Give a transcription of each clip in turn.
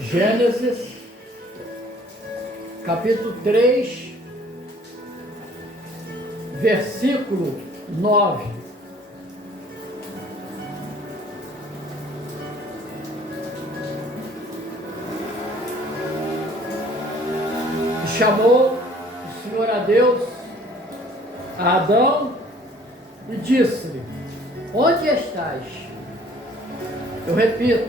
Gênesis, capítulo 3, versículo 9. Chamou o Senhor a Deus, a Adão, e disse-lhe: onde estás? Eu repito,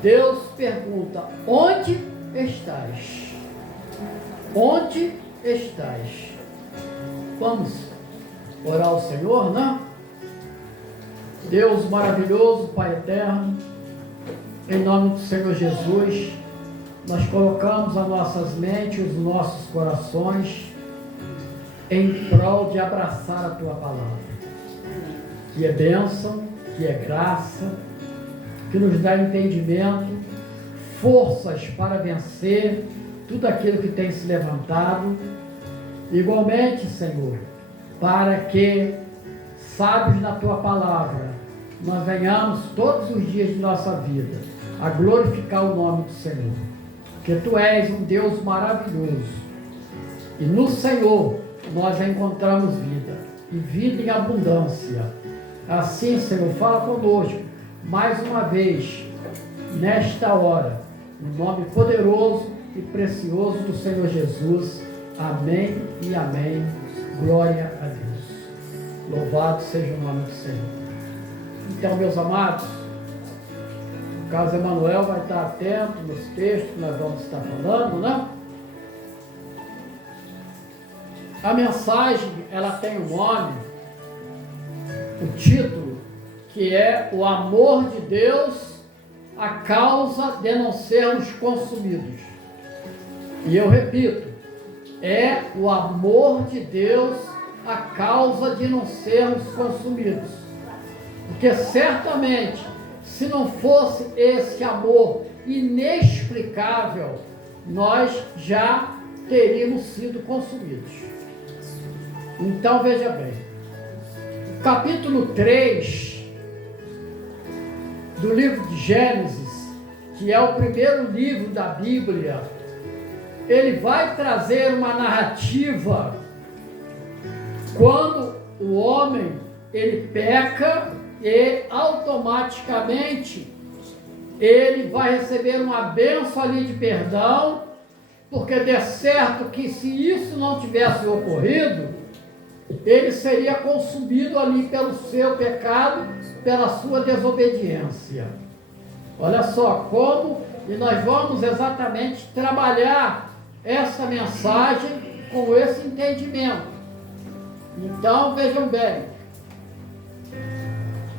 Deus pergunta: onde estás? Onde estás? Vamos orar ao Senhor, não? Deus maravilhoso, Pai eterno, em nome do Senhor Jesus, nós colocamos as nossas mentes, os nossos corações em prol de abraçar a Tua palavra, que é bênção, que é graça, que nos dá entendimento, forças para vencer tudo aquilo que tem se levantado. Igualmente, Senhor, para que, sábios na Tua palavra, nós venhamos todos os dias de nossa vida a glorificar o nome do Senhor, porque Tu és um Deus maravilhoso, e no Senhor nós encontramos vida, e vida em abundância. Assim, Senhor, fala conosco mais uma vez, nesta hora, no nome poderoso e precioso do Senhor Jesus. Amém e amém. Glória a Deus. Louvado seja o nome do Senhor. Então, meus amados, o Carlos Emanuel vai estar atento nos textos que nós vamos estar falando, né? A mensagem, ela tem um nome, o título, que é o amor de Deus, a causa de não sermos consumidos. E eu repito, é o amor de Deus a causa de não sermos consumidos. Porque certamente, se não fosse esse amor inexplicável, nós já teríamos sido consumidos. Então veja bem, capítulo 3 do livro de Gênesis, que é o primeiro livro da Bíblia, ele vai trazer uma narrativa quando o homem ele peca e automaticamente ele vai receber uma bênção ali de perdão, porque de certo que se isso não tivesse ocorrido, ele seria consumido ali pelo seu pecado, pela sua desobediência. Olha só como, e nós vamos exatamente trabalhar essa mensagem com esse entendimento. Então vejam bem,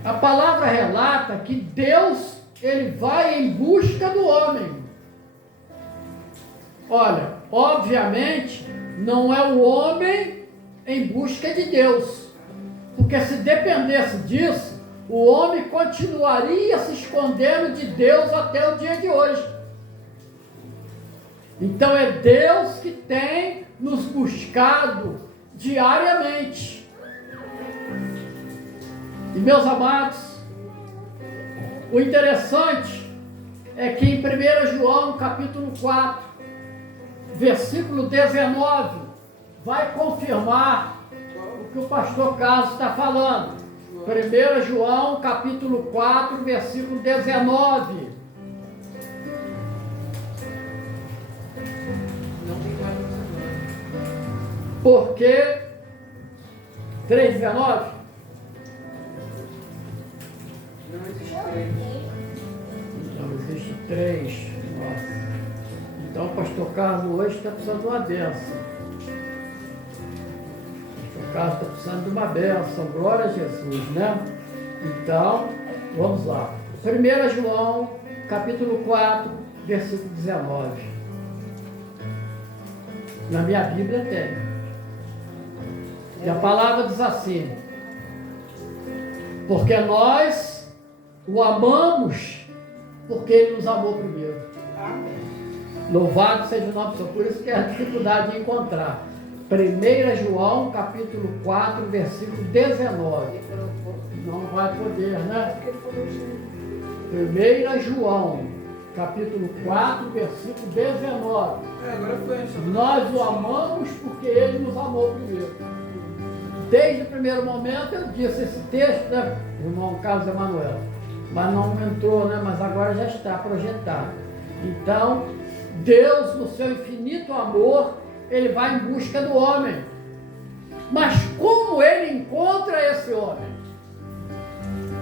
a palavra relata que Deus ele vai em busca do homem. Olha, obviamente não é o homem em busca de Deus, porque se dependesse disso, o homem continuaria se escondendo de Deus até o dia de hoje. Então é Deus que tem nos buscado diariamente. E meus amados, o interessante é que em 1 João capítulo 4, versículo 19, vai confirmar o que o pastor Carlos está falando. 1 João capítulo 4, versículo 19. Porque 3,19? Não existe 3. Nossa. Então o pastor Carlos hoje está precisando de uma bênção. O pastor Carlos está precisando de uma bênção. Glória a Jesus, né? Então, vamos lá. 1 João, capítulo 4, versículo 19. Na minha Bíblia tem. E a palavra diz assim: porque nós o amamos, porque Ele nos amou primeiro. Amém. Louvado seja o nome do Senhor. Por isso que é a dificuldade de encontrar. 1 João, capítulo 4, versículo 19. Não vai poder, né? 1 João, capítulo 4, versículo 19. Agora foi. Nós o amamos porque ele nos amou primeiro. Desde o primeiro momento eu disse esse texto, né, irmão Carlos Emanuel, mas não entrou, né, mas agora já está projetado. Então, Deus, no seu infinito amor, ele vai em busca do homem. Mas como ele encontra esse homem?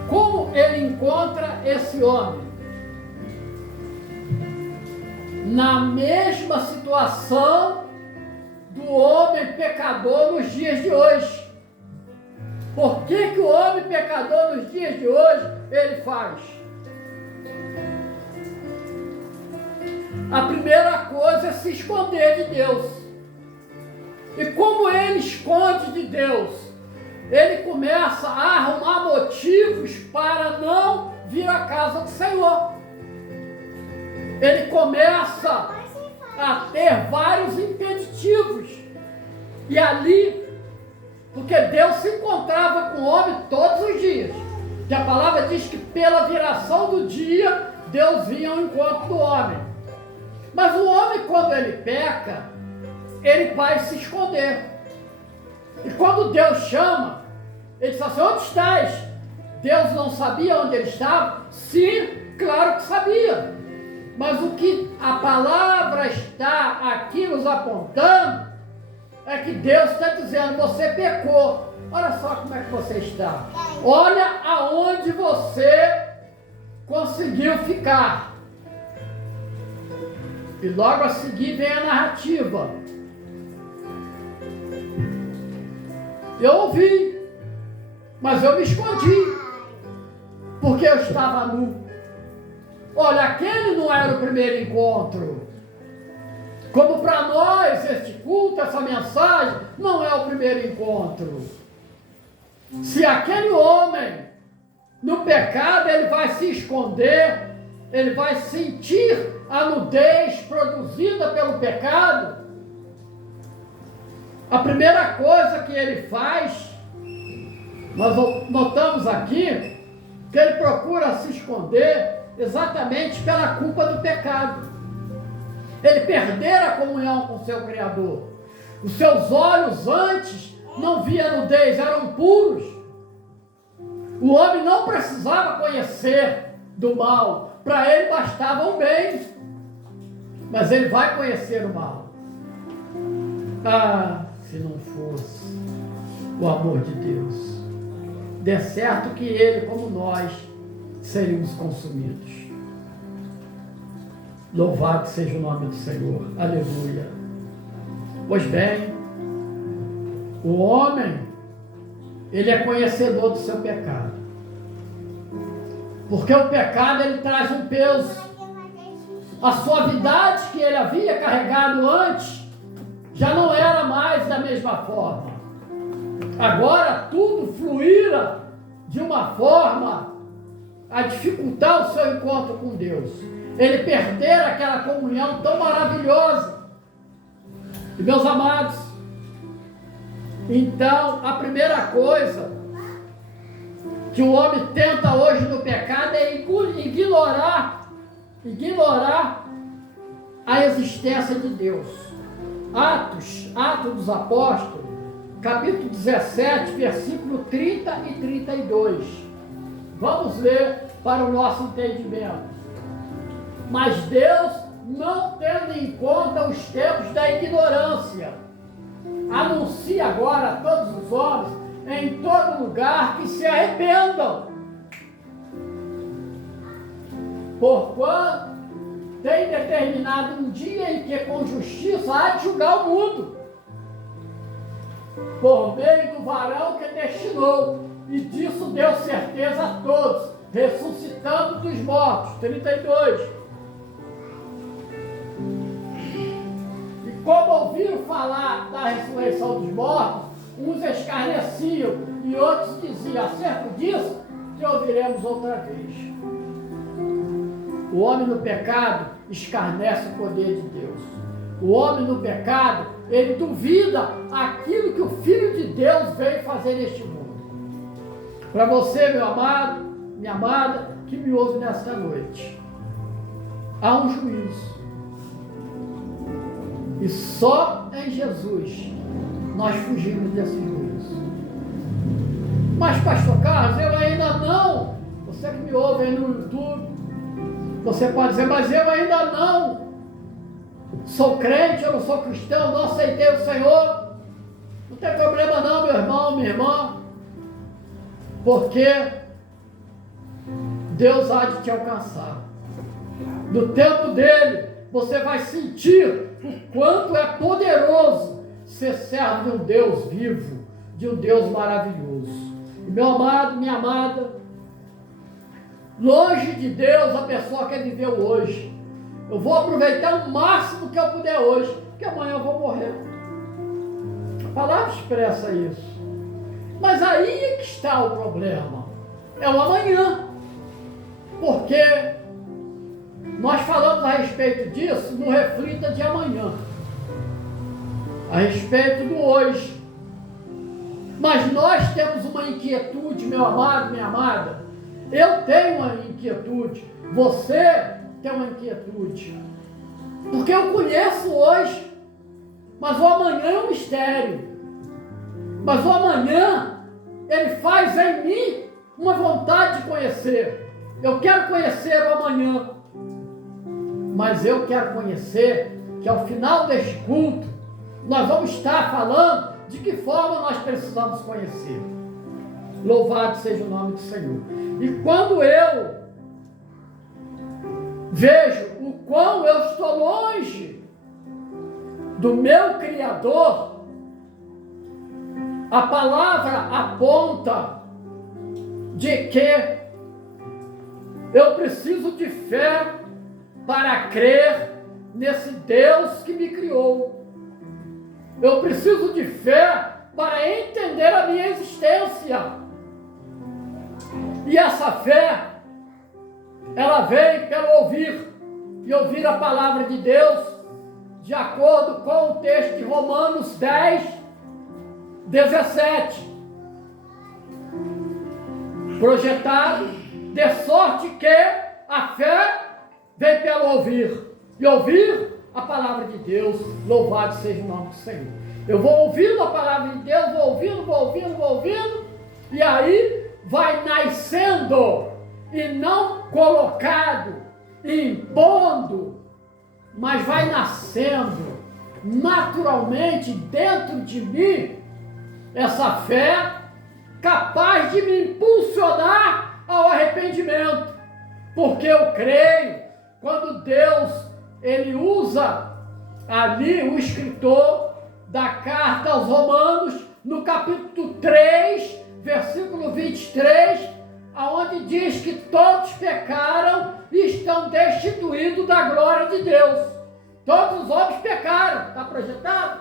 Como ele encontra esse homem? Na mesma situação do homem pecador nos dias de hoje. Por que que o homem pecador nos dias de hoje ele faz? A primeira coisa é se esconder de Deus. E como ele esconde de Deus? Ele começa a arrumar motivos para não vir à casa do Senhor. Ele começa a ter vários impeditivos. E ali, porque Deus se encontrava com o homem todos os dias. Que a palavra diz que pela viração do dia, Deus vinha ao encontro do homem. Mas o homem, quando ele peca, ele vai se esconder. E quando Deus chama, ele diz assim: onde estás? Deus não sabia onde ele estava? Sim, claro que sabia. Mas o que a palavra está aqui nos apontando é que Deus está dizendo: você pecou. Olha só como é que você está. Olha aonde você conseguiu ficar. E logo a seguir vem a narrativa. Eu ouvi, mas eu me escondi, porque eu estava nu. Olha, aquele não era o primeiro encontro. Como para nós, este culto, essa mensagem, não é o primeiro encontro. Se aquele homem, no pecado, ele vai se esconder, ele vai sentir a nudez produzida pelo pecado, a primeira coisa que ele faz, nós notamos aqui, que ele procura se esconder exatamente pela culpa do pecado. Ele perdera a comunhão com o seu Criador. Os seus olhos antes não viam nudez, eram puros. O homem não precisava conhecer do mal, para ele bastava o bem. Mas ele vai conhecer o mal. Ah, se não fosse o amor de Deus, de certo que ele, como nós, seríamos consumidos. Louvado seja o nome do Senhor. Aleluia. Pois bem, o homem, ele é conhecedor do seu pecado. Porque o pecado, ele traz um peso. A suavidade que ele havia carregado antes, já não era mais da mesma forma. Agora tudo fluíra de uma forma a dificultar o seu encontro com Deus. Ele perdera aquela comunhão tão maravilhosa. E meus amados, então a primeira coisa que o homem tenta hoje no pecado é ignorar a existência de Deus. Atos dos Apóstolos, capítulo 17, versículo 30 e 32. Vamos ler para o nosso entendimento. Mas Deus, não tendo em conta os tempos da ignorância, anuncia agora a todos os homens, em todo lugar, que se arrependam. Porquanto tem determinado um dia em que com justiça há de julgar o mundo, por meio do varão que destinou, e disso deu certeza a todos, ressuscitando dos mortos. 32. E como ouviram falar da ressurreição dos mortos, uns escarneciam e outros diziam: acerca disso que ouviremos outra vez. O homem no pecado escarnece o poder de Deus. O homem no pecado, ele duvida aquilo que o Filho de Deus veio fazer neste mundo. Para você, meu amado, minha amada, que me ouve nesta noite, há um juízo. E só em Jesus nós fugimos desse juízo. Mas, pastor Carlos, eu ainda não. Você que me ouve aí no YouTube, você pode dizer, mas eu ainda não sou crente, eu não sou cristão, não aceitei o Senhor. Não tem problema não, meu irmão, minha irmã, porque Deus há de te alcançar. No tempo dele, você vai sentir o quanto é poderoso ser servo de um Deus vivo, de um Deus maravilhoso. E meu amado, minha amada, longe de Deus a pessoa quer viver o hoje. Eu vou aproveitar o máximo que eu puder hoje, porque amanhã eu vou morrer. A palavra expressa isso. Mas aí é que está o problema. É o amanhã. Porque nós falamos a respeito disso no Reflita de Amanhã. A respeito do hoje. Mas nós temos uma inquietude, meu amado, minha amada. Eu tenho uma inquietude. Você tem uma inquietude. Porque eu conheço hoje. Mas o amanhã é um mistério. Mas o amanhã, ele faz em mim uma vontade de conhecer. Eu quero conhecer o amanhã. Mas eu quero conhecer que ao final deste culto, nós vamos estar falando de que forma nós precisamos conhecer. Louvado seja o nome do Senhor. E quando eu vejo o quão eu estou longe do meu Criador, a palavra aponta de que eu preciso de fé para crer nesse Deus que me criou. Eu preciso de fé para entender a minha existência. E essa fé, ela vem pelo ouvir, e ouvir a palavra de Deus, de acordo com o texto de Romanos 10, 17. Projetado, de sorte que a fé vem pelo ouvir, e ouvir a palavra de Deus. Louvado seja o nome do Senhor. Eu vou ouvindo a palavra de Deus, vou ouvindo, e aí vai nascendo, e não colocado, impondo, mas vai nascendo naturalmente dentro de mim essa fé capaz de me impulsionar ao arrependimento, porque eu creio quando Deus ele usa ali o escritor da carta aos Romanos no capítulo 3, versículo 23, aonde diz que todos pecaram e estão destituídos da glória de Deus. Todos os homens pecaram, está projetado?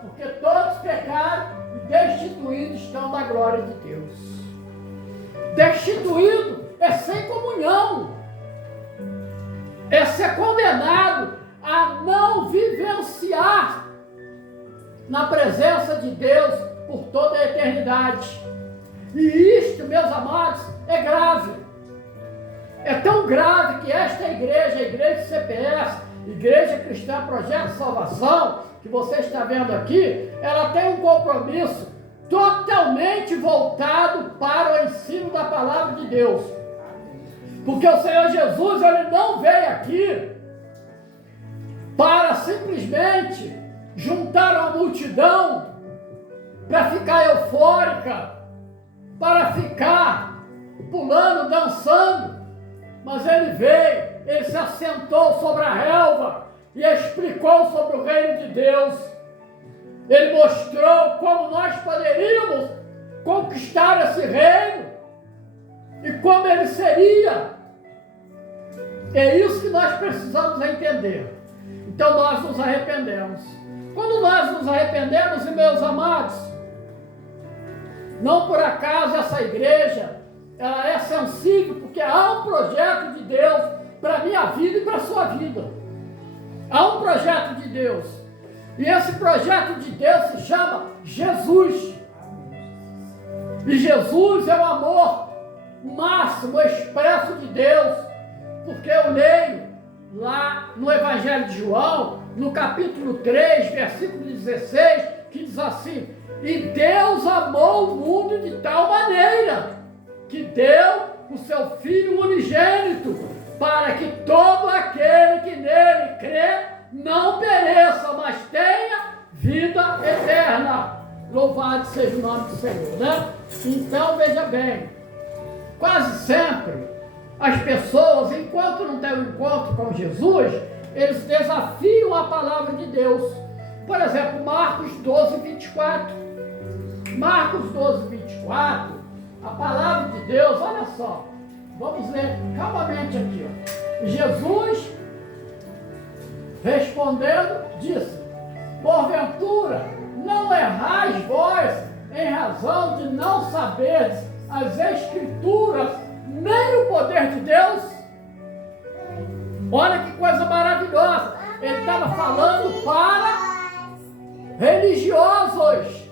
Porque todos pecaram e destituídos estão da glória de Deus. Destituído é sem comunhão, é ser condenado a não vivenciar na presença de Deus por toda a eternidade. E isto, meus amados, é grave. É tão grave que esta igreja, a igreja CPS, Igreja Cristã Projeto de Salvação, que você está vendo aqui, ela tem um compromisso totalmente voltado para o ensino da palavra de Deus. Porque o Senhor Jesus, ele não veio aqui para simplesmente juntar uma multidão para ficar eufórica, para ficar pulando, dançando, mas ele veio, ele se assentou sobre a relva e explicou sobre o reino de Deus. Ele mostrou como nós poderíamos conquistar esse reino e como ele seria. É isso que nós precisamos entender. Então nós nos arrependemos. Quando nós nos arrependemos, meus amados, não por acaso essa igreja, ela é sensível, porque há um projeto de Deus para a minha vida e para a sua vida. Há um projeto de Deus. E esse projeto de Deus se chama Jesus. E Jesus é o amor. máximo, expresso de Deus, porque eu leio lá no Evangelho de João, no capítulo 3, versículo 16, que diz assim: e Deus amou o mundo de tal maneira que deu o seu Filho unigênito, para que todo aquele que nele crê não pereça, mas tenha vida eterna. Louvado seja o nome do Senhor, né? Então, veja bem, quase sempre as pessoas, enquanto não têm um encontro com Jesus, eles desafiam a palavra de Deus. Por exemplo, Marcos 12, 24. Marcos 12, 24, a palavra de Deus, olha só, vamos ler calmamente aqui, ó. Jesus, respondendo, disse: porventura, não errais vós em razão de não saberes as Escrituras, nem o poder de Deus? Olha que coisa maravilhosa. Ele estava falando para religiosos,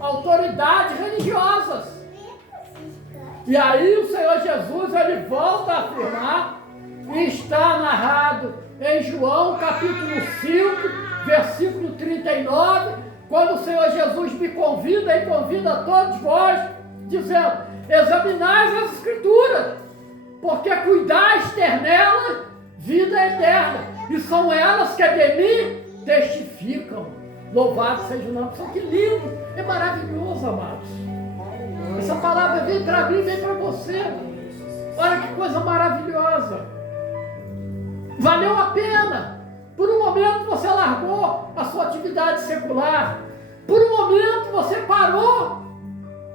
autoridades religiosas. E aí o Senhor Jesus, ele volta a afirmar, e está narrado em João capítulo 5, versículo 39, quando o Senhor Jesus me convida e convida a todos vós, dizendo: examinai as Escrituras, porque cuidais ter nelas vida eterna, e são elas que de mim testificam. Louvado seja o nome do Senhor. Que lindo, é maravilhoso, amados. Essa palavra vem para mim, vem para você. Olha que coisa maravilhosa. Valeu a pena. Por um momento você largou a sua atividade secular. Por um momento você parou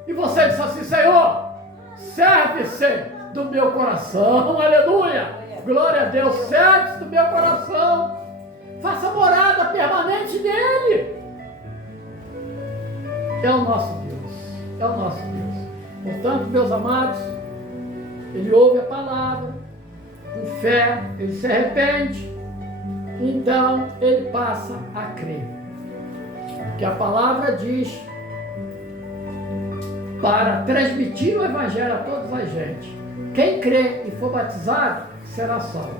e você disse assim: Senhor, serve-se do meu coração. Aleluia. Glória a Deus. Serve-se do meu coração. Faça morada permanente nele. É o nosso Deus. É o nosso Deus. Portanto, meus amados, ele ouve a palavra com fé, ele se arrepende, então ele passa a crer. Que a palavra diz para transmitir o Evangelho a todas as gente. Quem crê e for batizado será salvo.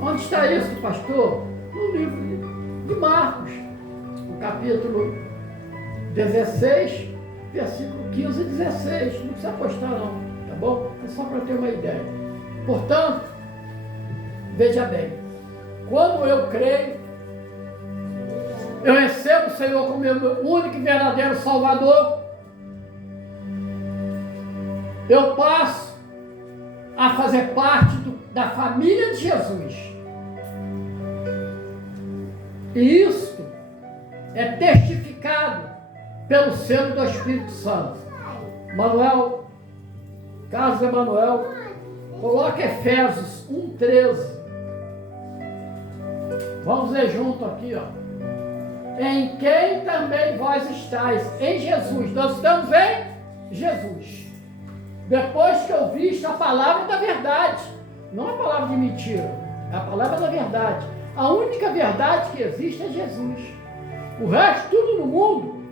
Onde está isso, pastor? No livro de Marcos, no capítulo 16, versículo 15 e 16. Não precisa apostar não, tá bom? É só para ter uma ideia. Portanto, veja bem, quando eu creio, eu recebo o Senhor como meu único e verdadeiro Salvador, eu passo a fazer parte da família de Jesus. E isso é testificado pelo selo do Espírito Santo. Manuel, Carlos Emanuel, coloca Efésios 1,13. Vamos ler junto aqui, ó. Em quem também vós estáis, em Jesus. Nós estamos em Jesus. Depois que ouviste a palavra da verdade, não a palavra de mentira, é a palavra da verdade. A única verdade que existe é Jesus. O resto, tudo no mundo,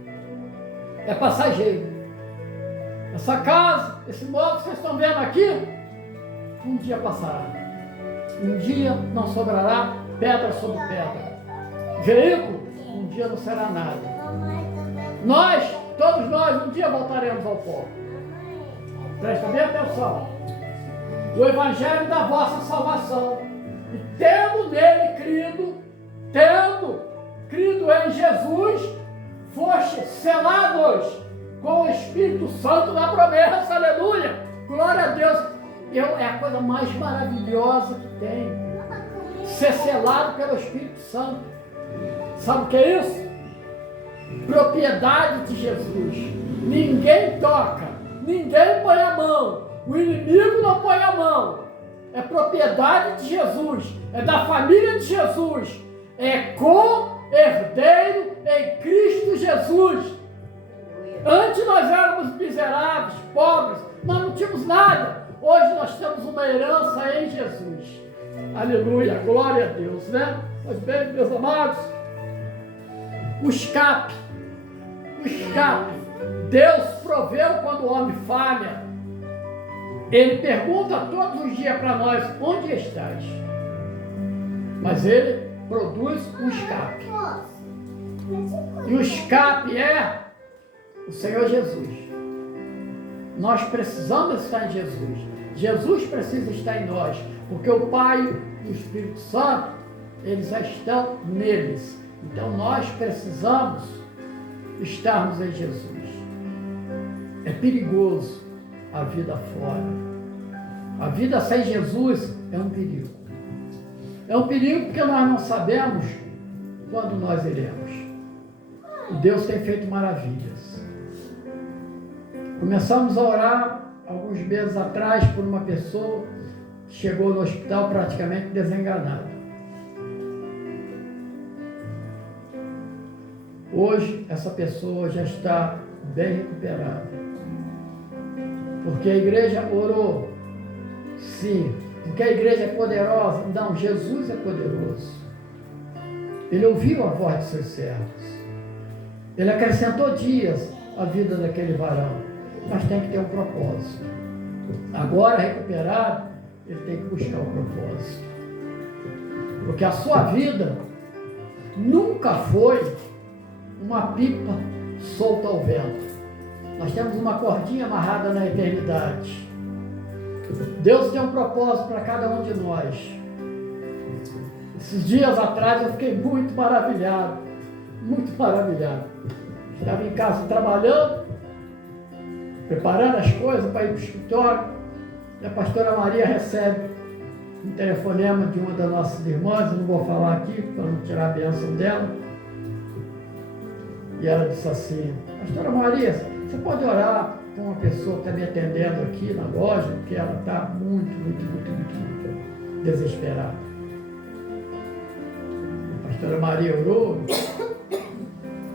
é passageiro. Essa casa, esse móvel que vocês estão vendo aqui, um dia passará. Um dia não sobrará pedra sobre pedra. Veículo, um dia não será nada. Nós, todos nós, um dia voltaremos ao pó. Presta bem atenção. O Evangelho da vossa salvação. E tendo nele crido em Jesus, foste selados com o Espírito Santo da promessa. Aleluia! Glória a Deus! É a coisa mais maravilhosa que tem. Ser selado pelo Espírito Santo. Sabe o que é isso? Propriedade de Jesus. Ninguém toca, ninguém põe a mão, o inimigo não põe a mão. É propriedade de Jesus, é da família de Jesus, é co-herdeiro em Cristo Jesus. Antes nós éramos miseráveis, pobres, nós não tínhamos nada. Hoje nós temos uma herança em Jesus. Aleluia, glória a Deus, né? Mas bem, meus amados, o escape, Deus proveu quando o homem falha. Ele pergunta todos os dias para nós, onde estás? Mas ele produz um escape. E o escape é o Senhor Jesus. Nós precisamos estar em Jesus. Jesus precisa estar em nós, porque o Pai e o Espírito Santo, eles já estão neles. Então nós precisamos estarmos em Jesus. É perigoso a vida fora. A vida sem Jesus é um perigo. É um perigo porque nós não sabemos quando nós iremos. E Deus tem feito maravilhas. Começamos a orar alguns meses atrás por uma pessoa que chegou no hospital praticamente desenganada. Hoje essa pessoa já está bem recuperada. Porque a igreja orou, sim. Porque a igreja é poderosa. Não, Jesus é poderoso. Ele ouviu a voz de seus servos. Ele acrescentou dias à vida daquele varão. Mas tem que ter um propósito. Agora recuperado, ele tem que buscar o propósito. Porque a sua vida nunca foi uma pipa solta ao vento. Nós temos uma cordinha amarrada na eternidade. Deus tem um propósito para cada um de nós. Esses dias atrás eu fiquei muito maravilhado. Muito maravilhado. Estava em casa trabalhando, preparando as coisas para ir para o escritório. E a pastora Maria recebe um telefonema de uma das nossas irmãs, eu não vou falar aqui para não tirar a bênção dela. E ela disse assim: pastora Maria, você pode orar com uma pessoa que está me atendendo aqui na loja, porque ela está muito desesperada. A pastora Maria orou,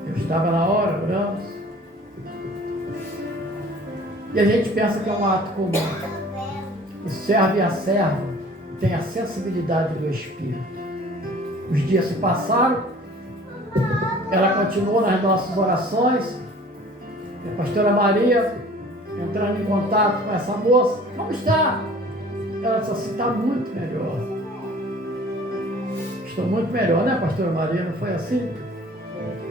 eu estava na hora, oramos. E a gente pensa que é um ato comum. O servo e a serva têm a sensibilidade do Espírito. Os dias se passaram, ela continuou nas nossas orações. E a pastora Maria, entrando em contato com essa moça, como está? Ela disse assim: está muito melhor. Estou muito melhor, né, pastora Maria? Não foi assim?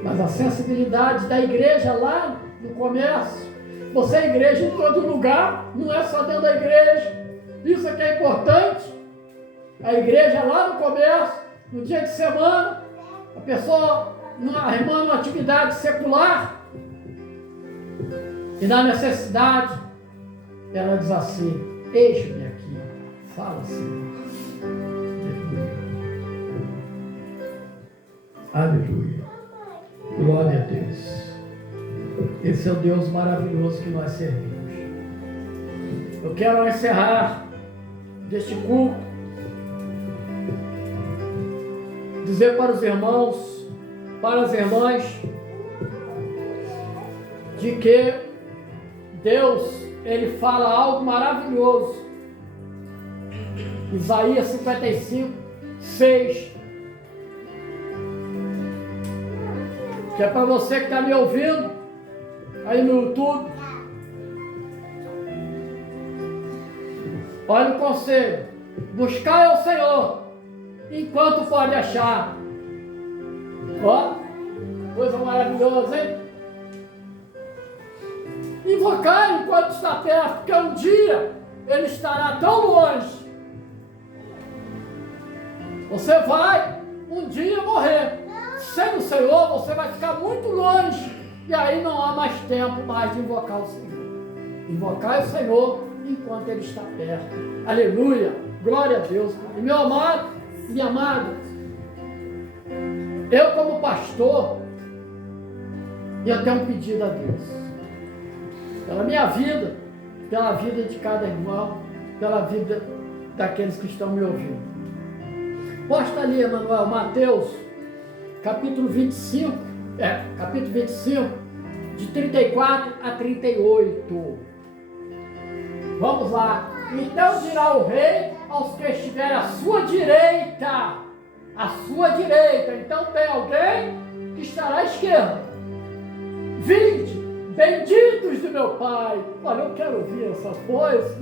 Mas a sensibilidade da igreja lá no comércio. Você é igreja em todo lugar, não é só dentro da igreja. Isso aqui é importante. A igreja lá no comércio, no dia de semana, a pessoa, a irmã numa atividade secular, e na necessidade, ela diz assim: eis-me aqui, fala Senhor. Aleluia. Glória a Deus. Esse é o Deus maravilhoso que nós servimos. Eu quero encerrar deste culto, dizer para os irmãos, para as irmãs, de que Deus, Ele fala algo maravilhoso. Isaías 55, 6. Que é para você que está me ouvindo aí no YouTube. Olha o conselho: buscai ao Senhor enquanto pode achar. Ó, coisa maravilhosa, hein? Invocai enquanto está perto, porque um dia Ele estará tão longe. Você vai um dia morrer. Sem o Senhor, você vai ficar muito longe. E aí não há mais tempo mais de invocar o Senhor. Invocai o Senhor enquanto Ele está perto. Aleluia! Glória a Deus. E meu amado, minha amada, eu como pastor, eu tenho um pedido a Deus. Pela minha vida, pela vida de cada irmão, pela vida daqueles que estão me ouvindo. Posta ali, Emanuel, Mateus, capítulo 25, de 34 a 38. Vamos lá. Então dirá o rei aos que estiverem à sua direita. À sua direita. Então tem alguém que estará à esquerda. Vinde, benditos do meu Pai. Olha, eu quero ouvir essas coisas.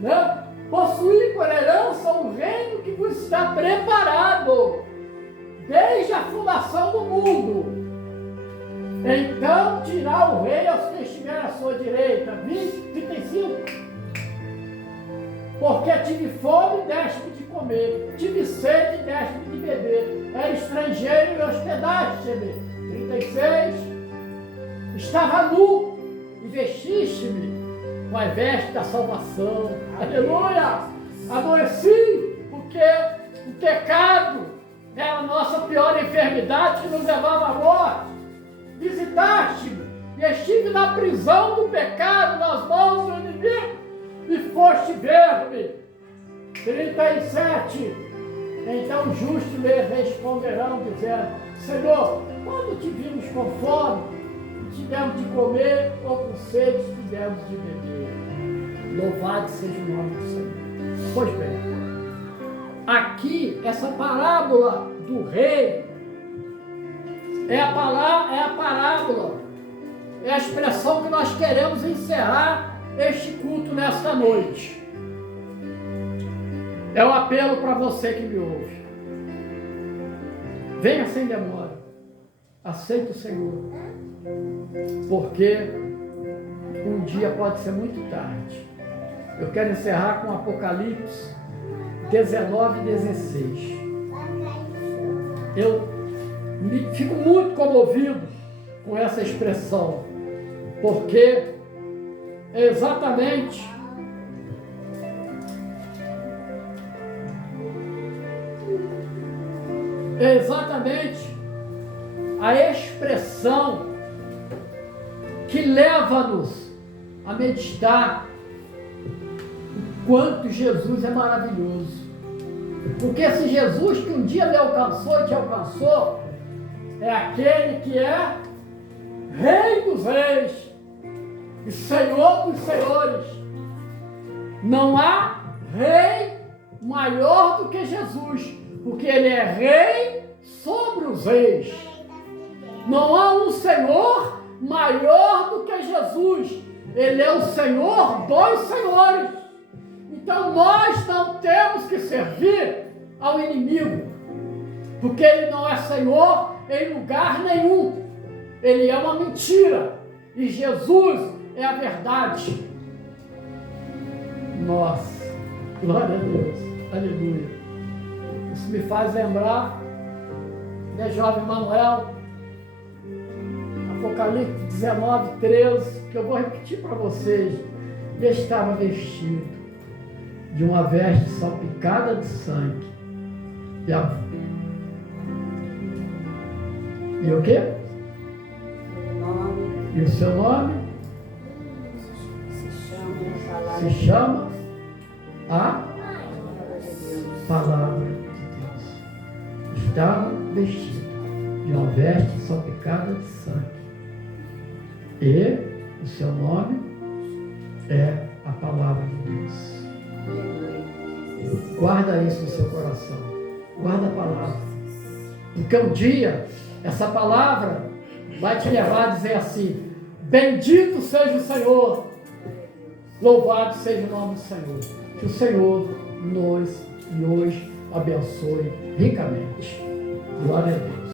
né? Possuir por herança um reino que vos está preparado desde a fundação do mundo. Então dirá o rei aos que estiverem à sua direita, 35. Porque tive fome e deste-me de comer, tive sede e deste-me de beber, era estrangeiro e hospedaste-me. 36. Estava nu e vestiste-me com a veste da salvação. Aleluia! Adoeci, porque o pecado era a nossa pior enfermidade que nos levava à morte. Visitaste-me e estive na prisão do pecado, nas mãos do inimigo, e foste ver-me. 37. Então os justos lhe responderão, dizendo: Senhor, quando te vimos com fome, te demos de comer, ou com sede, te demos de beber. Louvado seja o nome do Senhor. Pois bem, aqui, essa parábola do rei, é a parábola, é a expressão que nós queremos encerrar este culto nesta noite. É um apelo para você que me ouve. Venha sem demora. Aceite o Senhor. Porque um dia pode ser muito tarde. Eu quero encerrar com Apocalipse 19 e 16. Eu fico muito comovido com essa expressão, porque é exatamente a expressão que leva-nos a meditar o quanto Jesus é maravilhoso. Porque se Jesus que um dia me alcançou e te alcançou, é aquele que é Rei dos Reis e Senhor dos Senhores. Não há rei maior do que Jesus, porque ele é rei sobre os reis. Não há um Senhor maior do que Jesus. Ele é o Senhor dos senhores. Então nós não temos que servir ao inimigo, porque ele não é Senhor em lugar nenhum. Ele é uma mentira e Jesus é a verdade. Nossa, glória a Deus, aleluia. Isso me faz lembrar, né, jovem Manuel, Apocalipse 19, 13, que eu vou repetir para vocês. Ele estava vestido de uma veste salpicada de sangue. E o quê? E o seu nome? Se chama a Palavra de Deus. Estava vestido de uma veste salpicada de sangue. E o seu nome é a Palavra de Deus. Guarda isso no seu coração. Guarda a palavra. Porque um dia, essa palavra vai te levar a dizer assim: bendito seja o Senhor, louvado seja o nome do Senhor. Que o Senhor nos abençoe ricamente. Glória a Deus.